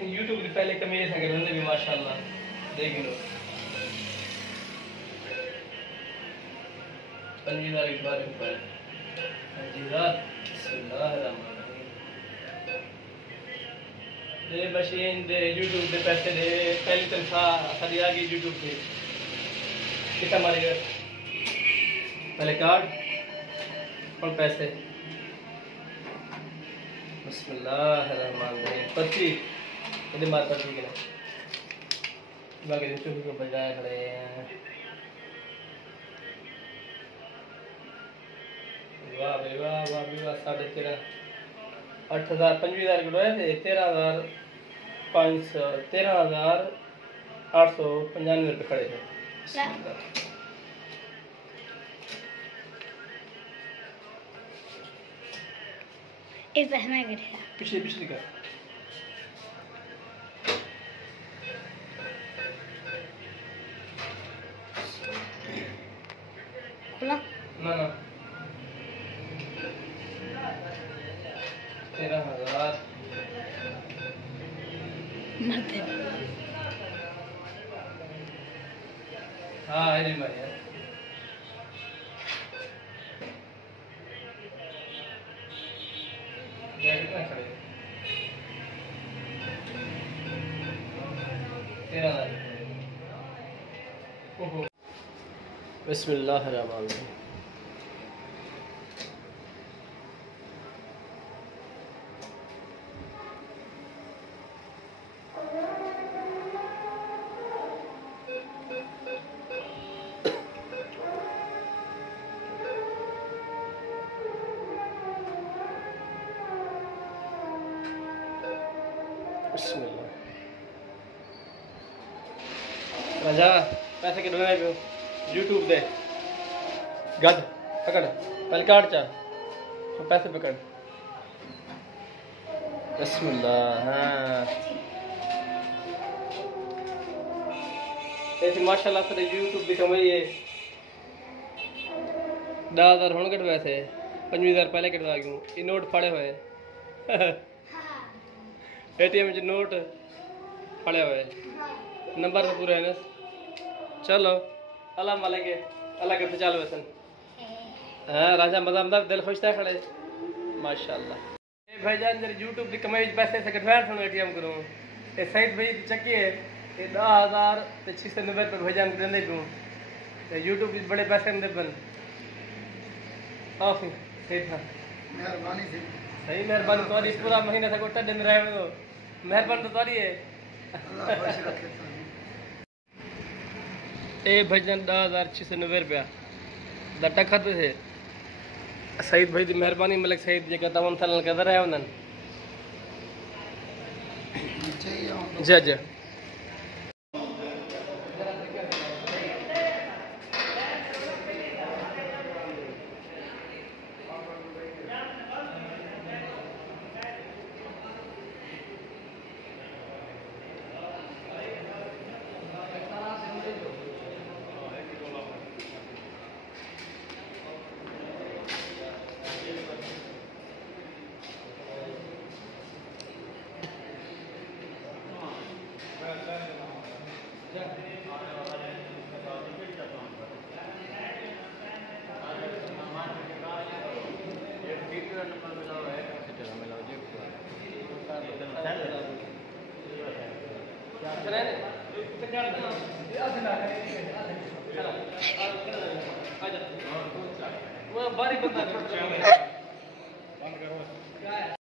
YouTube की पहले कमीज है बंदे भी माशाल्लाह देख लो 5000 एक बार ऊपर 5000 दे मशीन दे यूट्यूब दे पैसे दे पहली तनख्वाह सारी आ गई यूट्यूब पे कितना मारेगा पहले कार्ड और पैसे बिस्मिल्लाहिर्रहमानिर्रहीम पर्ची इधर मार पर्ची के बाकी यूट्यूब को बजाए खड़े हैं वाह भाई वाह वाह भी वाह 13.5 8000 25,000 किलो है 13,895 रुपये खड़े थे इस में पिछले पिछले का खुला ना ना 13,000 मत हाँ है भाई यार कितना खड़े 13,000 बिस्मिल्लाहिर्रहमानिर्रहीम राजा पैसे कितने पे यूट्यूब दे गद पकड़ पहले काट चा तो पैसे पकड़ बिस्मिल्लाह हाँ ऐसे माशाल्लाह से यूट्यूब की कमाई है 10,000 होने कटवाए थे 25,000 पहले कटवा गयूँ ये नोट फड़े हुए ATM च नोट फड़े हुए नंबर तो पूरे है ना चलो अल्लाह मालिक अल्लाह करते चलो वैसन हाँ राजा मजा मजा दिल खुश था खड़े माशाल्लाह भाईजान जरा यूट्यूब की कमाई पैसे से कटवाया था ATM करूँ ये सईद भाई की चक्की है ये 10,690 रुपये भाईजान को देने दूँ यूट्यूब की बड़े पैसे में बन ऑफ सही था मेहरबानी थी सही मेहरबानी तुम्हारी पूरा महीना था कोटा दिन रहे हो मेहरबानी तो तुम्हारी है ए भाईजान 10,690 रुपया दट्टा खाते थे सईद भाई की मेहरबानी मलिक सईद जगह तमाम साल कदर है उन्हनि जज बारी बंदा